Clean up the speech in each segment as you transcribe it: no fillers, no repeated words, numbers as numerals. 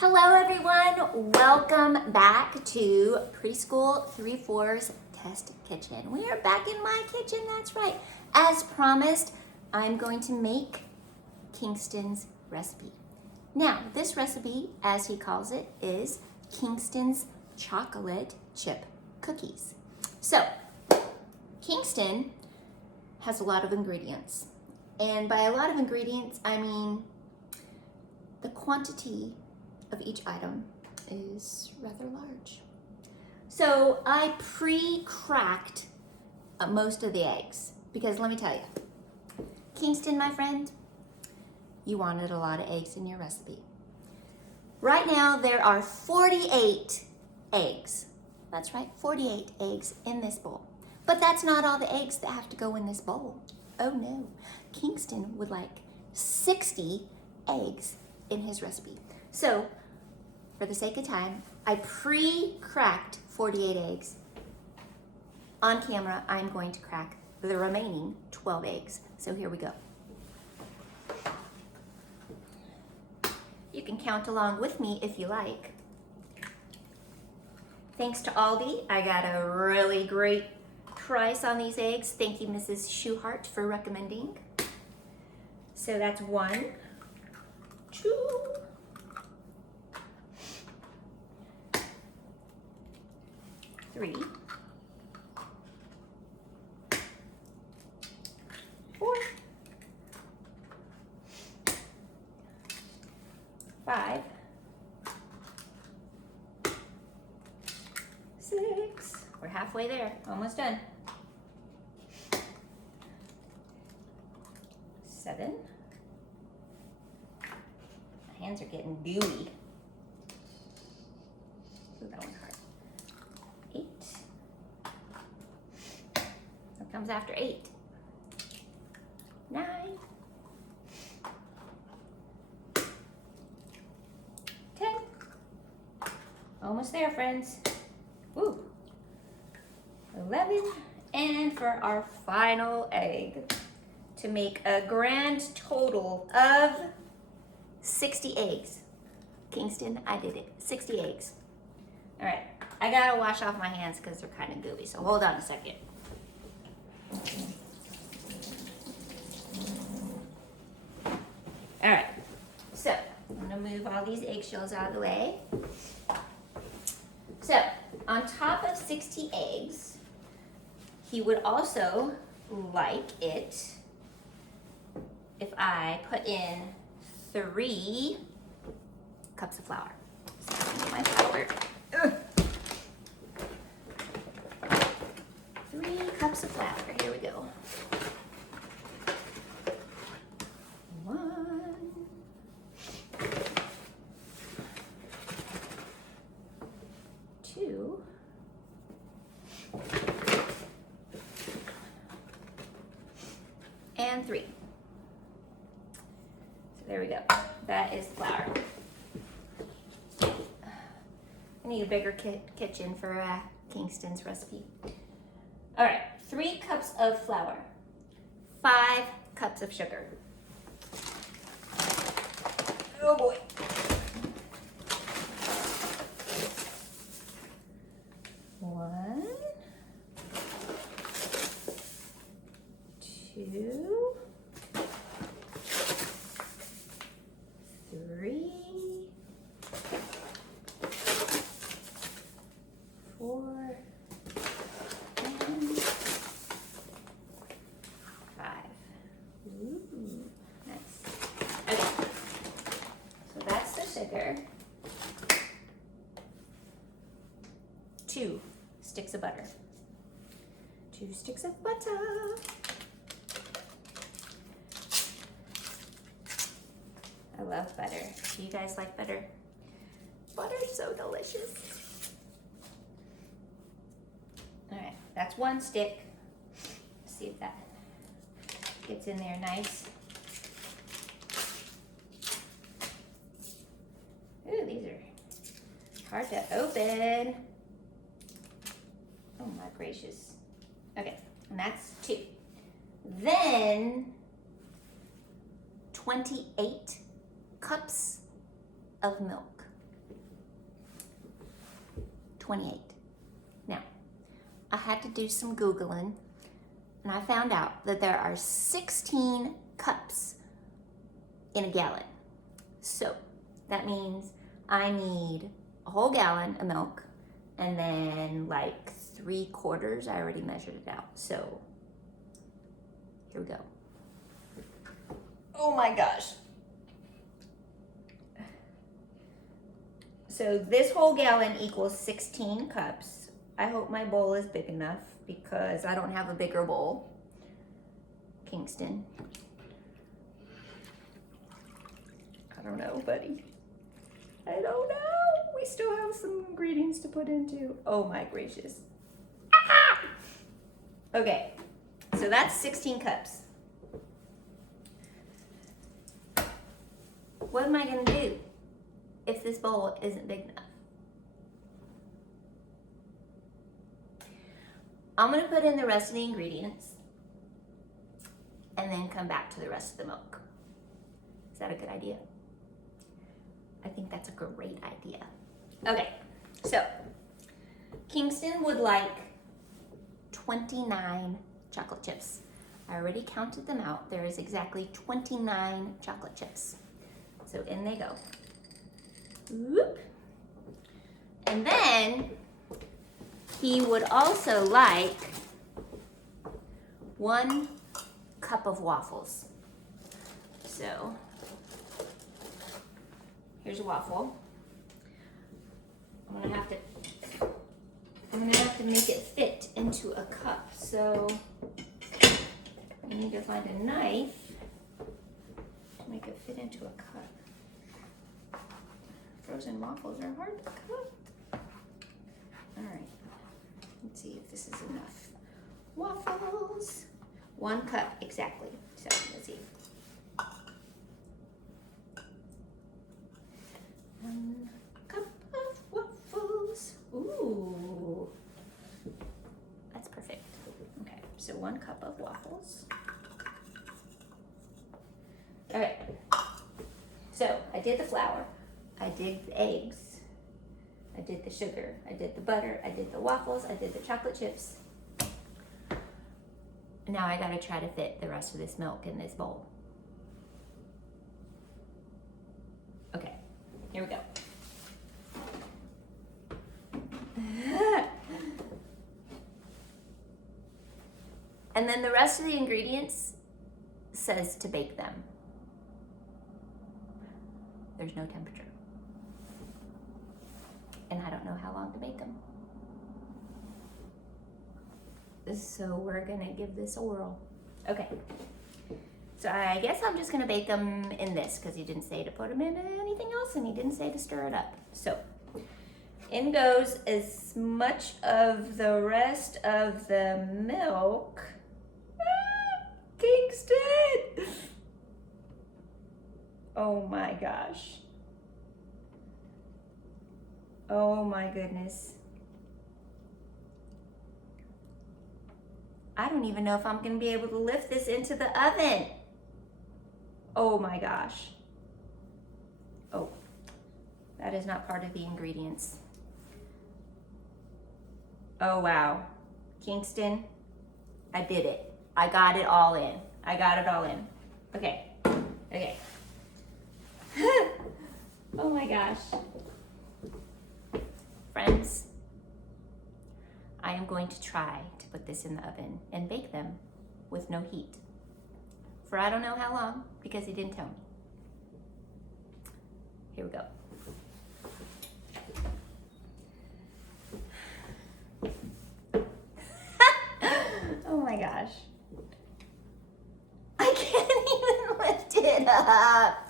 Hello everyone, welcome back to Preschool 3-4's Test Kitchen. We are back in my kitchen, that's right. As promised, I'm going to make Kingston's recipe. Now, this recipe, as he calls it, is Kingston's chocolate chip cookies. So, Kingston has a lot of ingredients. And by a lot of ingredients, I mean the quantity of each item is rather large. So I pre-cracked most of the eggs because let me tell you, Kingston, my friend, you wanted a lot of eggs in your recipe. Right now there are 48 eggs. That's right, 48 eggs in this bowl. But that's not all the eggs that have to go in this bowl. Oh no, Kingston would like 60 eggs in his recipe. So, for the sake of time, I pre-cracked 48 eggs. On camera, I'm going to crack the remaining 12 eggs. So here we go. You can count along with me if you like. Thanks to Aldi, I got a really great price on these eggs. Thank you, Mrs. Schuhart, for recommending. So that's 1, 2, 3, 4, 5, 6. We're halfway there, almost done. 7. My hands are getting gooey. Ooh, that one's hard. 8. What comes after 8? 9. 10. Almost there, friends. Woo. 11. And for our final egg, to make a grand total of 60 eggs. Kingston, I did it. 60 eggs. All right. I gotta wash off my hands because they're kind of gooey, so hold on a second. All right, so I'm gonna move all these eggshells out of the way. So, on top of 60 eggs, he would also like it if I put in 3 cups of flour. So I'm gonna get my flour. 3 cups of flour. Here we go. 1, 2, and 3. So there we go. That is flour. I need a bigger kitchen for Kingston's recipe. All right, 3 cups of flour, 5 cups of sugar. Oh boy. 1, 2, 3, 4, and 5. Ooh, nice. Okay, so that's the sugar. 2 sticks of butter. 2 sticks of butter. I love butter. Do you guys like butter? Butter's so delicious. All right, that's 1 stick. Let's see if that gets in there nice. Ooh, these are hard to open. Oh my gracious. Okay, and that's 2. Then 28 cups of milk. 28. Now, I had to do some Googling, and I found out that there are 16 cups in a gallon. So that means I need a whole gallon of milk, and then like 3/4. I already measured it out. So here we go. Oh my gosh. So this whole gallon equals 16 cups. I hope my bowl is big enough because I don't have a bigger bowl. Kingston. I don't know, buddy. I don't know. We still have some ingredients to put into. Oh my gracious. Ah! Okay, so that's 16 cups. What am I gonna do if this bowl isn't big enough? I'm gonna put in the rest of the ingredients and then come back to the rest of the milk. Is that a good idea? I think that's a great idea. Okay, so Kingston would like 29 chocolate chips. I already counted them out. There is exactly 29 chocolate chips. So in they go. Whoop. And then he would also like 1 cup of waffles. So here's a waffle. I'm gonna have to make it fit into a cup. So I need to find a knife to make it fit into a cup. Frozen waffles are hard to cut. All right, let's see if this is enough. Waffles, 1 cup exactly. So let's see. 1 cup of waffles. Ooh, that's perfect. Okay, so 1 cup of waffles. All right, so I did the flour. I did the eggs, I did the sugar, I did the butter, I did the waffles, I did the chocolate chips. Now I gotta try to fit the rest of this milk in this bowl. Okay, here we go. And then the rest of the ingredients says to bake them. There's no temperature. And I don't know how long to bake them. So we're gonna give this a whirl. Okay. So I guess I'm just gonna bake them in this because he didn't say to put them in anything else and he didn't say to stir it up. So in goes as much of the rest of the milk. Ah, Kingston! Oh my gosh. Oh my goodness. I don't even know if I'm gonna be able to lift this into the oven. Oh my gosh. Oh, that is not part of the ingredients. Oh wow. Kingston, I did it. I got it all in. I got it all in. Okay, okay. Oh my gosh. Friends, I am going to try to put this in the oven and bake them with no heat for I don't know how long because he didn't tell me. Here we go. Oh my gosh. I can't even lift it up.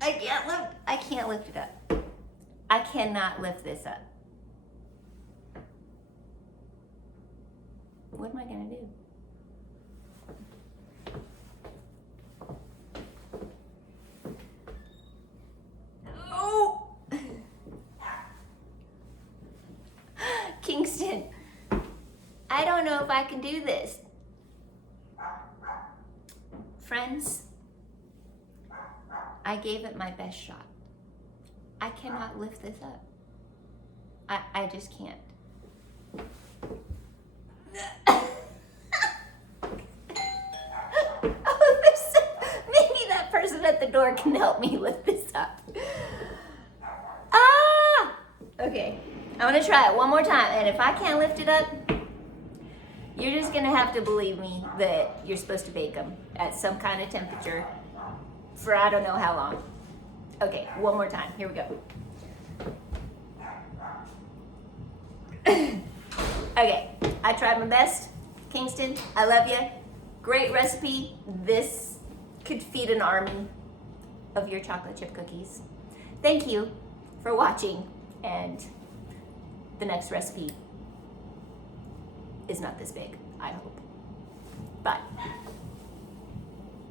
I can't lift it up. I cannot lift this up. What am I gonna do? Oh! Kingston, I don't know if I can do this. Friends, I gave it my best shot. I cannot lift this up. I just can't. Maybe that person at the door can help me lift this up. Ah! Okay, I'm gonna try it one more time, and if I can't lift it up, you're just gonna have to believe me that you're supposed to bake them at some kind of temperature for I don't know how long. Okay, one more time. Here we go. Okay, I tried my best. Kingston, I love you. Great recipe. This could feed an army of your chocolate chip cookies. Thank you for watching, and the next recipe is not this big, I hope. Bye.